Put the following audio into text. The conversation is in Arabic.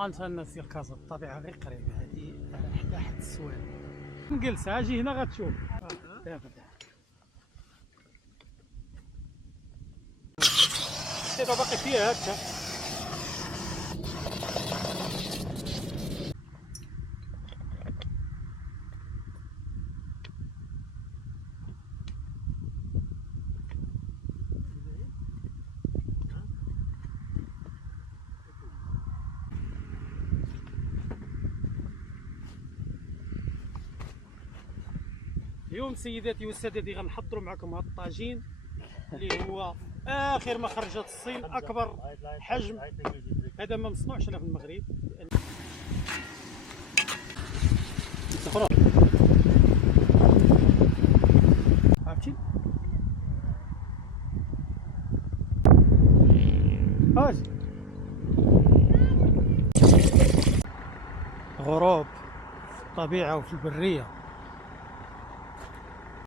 انت الناس ديال كازا الطبيعه غير قريبه هذه حدا السوان نجلس اجي هنا غتشوف دابا باقي فيها هكا اليوم سيداتي وسادتي غنحضروا معكم هذا الطاجين اللي هو اخر ما خرجت الصين، اكبر حجم. هذا ما مصنوعش هنا في المغرب. عرفتي اجي غروب في الطبيعه وفي البريه.